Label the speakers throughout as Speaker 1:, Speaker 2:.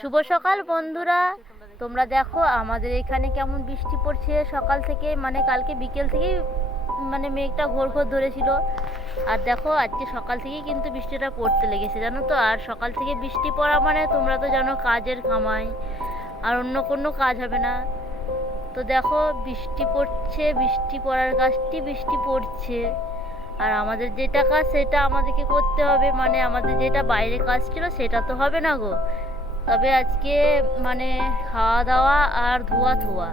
Speaker 1: শুভ সকাল বন্ধুরা। তোমরা দেখো আমাদের এখানে কেমন বৃষ্টি পড়ছে। সকাল থেকে মানে কালকে বিকেল থেকেই মানে মেঘটা ঘোর ঘোর ধরেছিল। আর দেখো, আজকে সকাল থেকেই কিন্তু বৃষ্টিটা পড়তে লেগেছে, জানো তো? আর সকাল থেকে বৃষ্টি পড়া মানে তোমরা তো জানো কাজের কামাই। আর অন্য কোনো কাজ হবে না। তো দেখো, বৃষ্টি পড়ছে, বৃষ্টি পড়ার কাজটি বৃষ্টি পড়ছে। আর আমাদের যেটা কাজ, সেটা আমাদেরকে করতে হবে। মানে আমাদের যেটা বাইরে কাজ ছিল, সেটা তো হবে না গো। তবে আজকে মানে খাওয়া দাওয়া আর ধোয়া ধোয়া।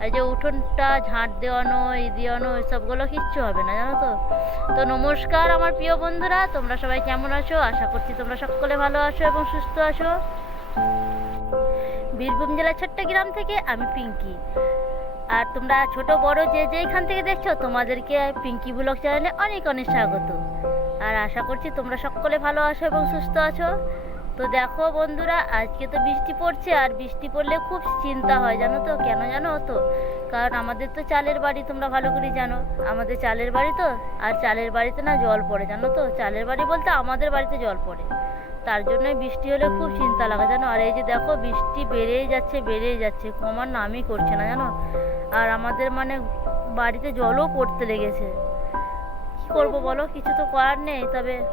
Speaker 1: আর যে উঠোনটা ঝাঁট দেওয়ানো, এই দেওয়ানো, এসবগুলো কিচ্ছু হবে না, জানো তো? তো নমস্কার আমার প্রিয় বন্ধুরা, তোমরা সবাই কেমন আছো? আশা করছি তোমরা সকলে ভালো আছো এবং সুস্থ আছো। বীরভূম জেলার ছোট্ট গ্রাম থেকে আমি পিঙ্কি। আর তোমরা ছোট, বড় যে যেইখান থেকে দেখছ, তোমাদেরকে পিঙ্কি ব্লগ চ্যানেলে অনেক অনেক স্বাগত। আর আশা করছি তোমরা সকলে ভালো আছো এবং সুস্থ আছো। তো দেখো বন্ধুরা, আজকে তো বৃষ্টি পড়ছে আর বৃষ্টি পড়লে খুব চিন্তা হয়, জানো তো? কেন জানো তো? কারণ আমাদের তো চালের বাড়ি, তোমরা ভালো করে জানো। আমাদের চালের বাড়ি তো, আর চালের বাড়িতে না জল পড়ে, জানো তো? চালের বাড়ি বলতে আমাদের বাড়িতে জল পড়ে। তার জন্যই বৃষ্টি হলে খুব চিন্তা লাগে, জানো? আর এই যে দেখো, বৃষ্টি বেড়েই যাচ্ছে বেড়েই যাচ্ছে। কমার নামই করছে না, জানো? আর আমাদের মানে বাড়িতে জলও পড়তে লেগেছে। কি করব বলো? কিছু তো করার নেই, তবে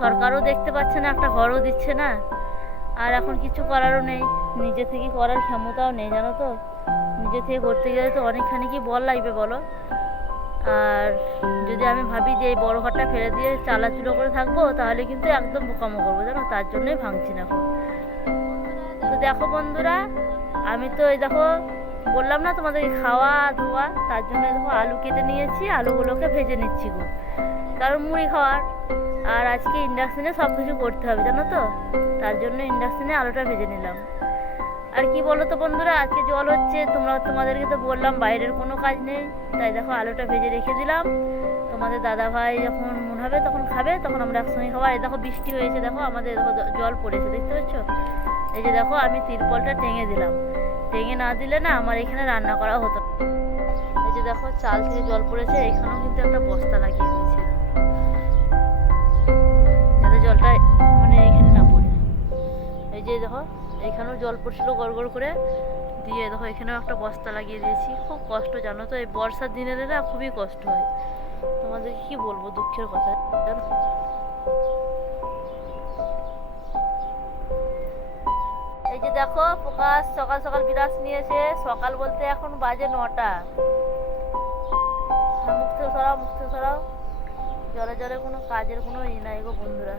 Speaker 1: সরকারও দেখতে পাচ্ছে না একটা ঘরও দিচ্ছে না। আর এখন কিছু করারও নেই। নিজে থেকে করার ক্ষমতাও নেই জানো তো? নিজে থেকে করতে গেলে তো অনেকখানি কি বল লাগবে বলো? আর যদি আমি ভাবি যে এই বড় ঘরটা ফেলে দিয়ে চালাচুলো করে থাকব তাহলে কিন্তু একদম বোকামো করব জানো? তার জন্যই ভাঙছি না এখন। তো দেখো বন্ধুরা আমি তো এই দেখো বললাম না তোমাদেরকে খাওয়া ধোয়া তার জন্য দেখো আলু কেটে নিয়েছি আলুগুলোকে ভেজে নিচ্ছি গো। কারণ মুড়ি খাওয়ার। আর আজকে ইন্ডাকশানে সব কিছু করতে হবে, জানো তো? তার জন্য ইন্ডাকশানে আলুটা ভেজে নিলাম। আর কি বলো তো বন্ধুরা, আজকে জল হচ্ছে, তোমরা তোমাদেরকে তো বললাম বাইরের কোনো কাজ নেই, তাই দেখো আলুটা ভেজে রেখে দিলাম। তোমাদের দাদা ভাই যখন মন হবে তখন খাবে, তখন আমরা একসঙ্গে খাব। আর দেখো বৃষ্টি হয়েছে, দেখো আমাদের দেখো জল পড়েছে, দেখতে পাচ্ছ? এই যে দেখো আমি তিরপলটা টেঙে দিলাম। টেঙে না দিলে না আমার এখানে রান্না করা হতো এই যে দেখো চাল থেকে জল পড়েছে, এখানেও কিন্তু একটা বস্তা লাগিয়ে দিয়েছে। এই যে দেখো, এখানেও জল পড়ছিল গড় গড় করে। দিয়ে দেখো, এখানেও একটা বস্তা লাগিয়ে দিয়েছি। খুব কষ্ট, জানো তো? এই বর্ষার দিনে না খুবই কষ্ট হয়। তোমাদের কি বলব দুঃখের কথা। এই যে দেখো, প্রকাশ সকাল সকাল বিরাজ নিয়েছে। সকাল বলতে এখন বাজে নটা। থেকে সরাও থেকে সরাও। জলে জলে কোনো কাজের কোনো ই নাই গো বন্ধুরা।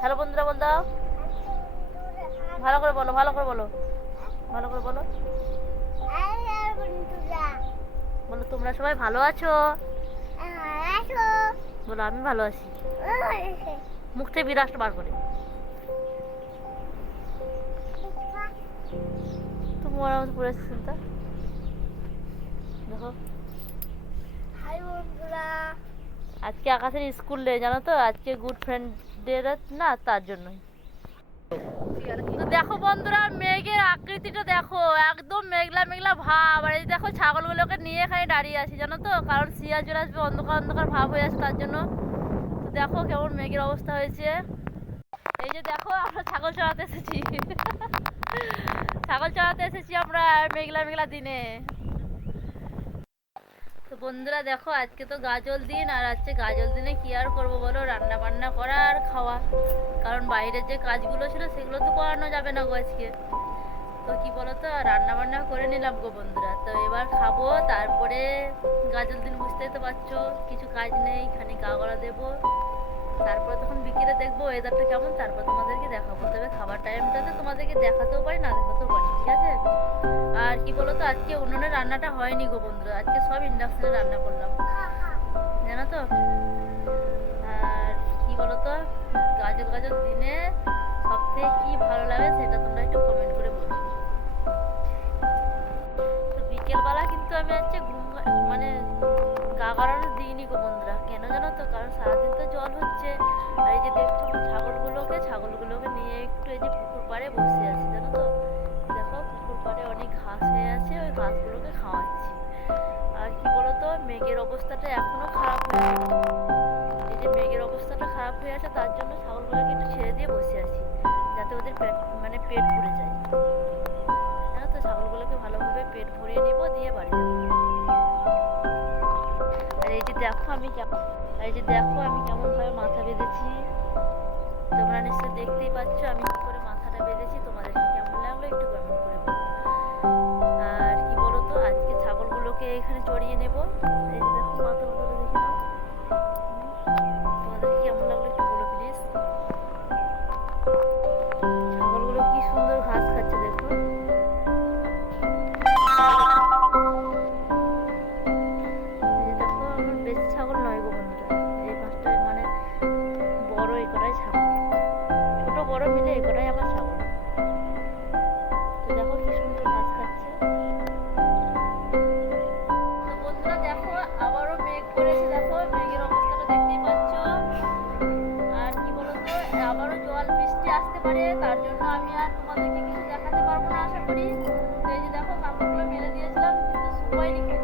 Speaker 1: হ্যালো বন্ধুরা, বল দাও। ভালো করে বলো, ভালো করে বলো। ভালো করে বলো। বলো, তোমরা সবাই ভালো আছো? বলো, আমি ভালো আছি। মুখ থেকে বিরাজটা বার করে। তুমি ওর মতো পড়ে চিন্তা। দেখো। আজকে আকাশের স্কুল ডে জানো তো? আজকে গুড ফ্রেন্ড ডে না, তার জন্যই। দেখো বন্ধুরা, মেঘের আকৃতিটা দেখো, একদম মেঘলা মেঘলা ভাব। আর এই দেখো ছাগলগুলোকে নিয়ে এখানে দাঁড়িয়ে আছি, জানো তো? কারণ শিয়া চলে আসবে, অন্ধকার অন্ধকার ভাব হয়ে আছে তার জন্য। তো দেখো কেমন মেঘের অবস্থা হয়েছে। এই যে দেখো, আমরা ছাগল চড়াতে এসেছি। ছাগল চড়াতে এসেছি আমরা মেঘলা মেঘলা দিনে। তো বন্ধুরা দেখো, আজকে তো গাজল দিন, আর আজকে গাজল দিনে কি আর করব বলো? রান্না বান্না খাওয়া কারণ বাইরের যে কাজগুলো ছিল সেগুলো তো করানো যাবে না গো আজকে। তো কি বলো তো রান্না বান্না করে নিলাম গো বন্ধুরা। তো এবার খাব, তারপরে গাজল দিন বুঝতেই তো পারছ, কিছু কাজ নেই খানি গা গড়া দেবো। তারপরে তখন বিকেলে দেখব ওয়েদারটা কেমন, তারপর তোমাদেরকে দেখাবো। তবে খাবার টাইমটাতে তোমাদেরকে দেখাতেও পারি, না দেখাতেও পারি, ঠিক আছে? আর কি বলো তো আজকে উনুনে রান্নাটা হয়নি গো বন্ধুরা। আজকে সব ইন্ডাকশনে রান্না করলাম। জানো তো? আর কি বলো তো গাজর গাজর দিনে সব থেকে কি ভালো লাগে সেটা তোমরা একটু কমেন্ট করে বলো। তো বিকেলবেলা কিন্তু আমি হচ্ছে ঘুম মানে গা গড়ানো দিইনি গো বন্ধুরা। কেন জানো তো? কারণ সারাদিন তো জল হচ্ছে। আর এই যে দেখছ, ছাগলগুলোকে ছাগলগুলোকে মেঘের অবস্থাটা খারাপ হয়ে আছে, তার জন্য ছাগলগুলোকে একটু ছেড়ে দিয়ে বসে আছি, যাতে ওদের পেট মানে পেট ভরে যায়। হ্যাঁ তো ছাগলগুলোকে ভালোভাবে পেট ভরিয়ে নিব, দিয়ে বাড়ি আর এই যে দেখো আমি কেমন, আর এই যে দেখো আমি কেমনভাবে মাথা বেঁধেছি। তোমরা নিশ্চয়ই দেখতেই পাচ্ছ আমি কী করে মাথাটা বেঁধেছি তোমাদেরকে কেমন লাগল একটু কমেন্ট করে আর কি বলো তো আজকে ছাগলগুলোকে এখানে চড়িয়ে নেব। পারে, তার জন্য আমি আর তোমাদেরকে কিছু দেখাতে পারব না, আশা করি। তো এই যে দেখো, কাপড়গুলো মেলে দিয়েছিলাম, কিন্তু সময় লিখে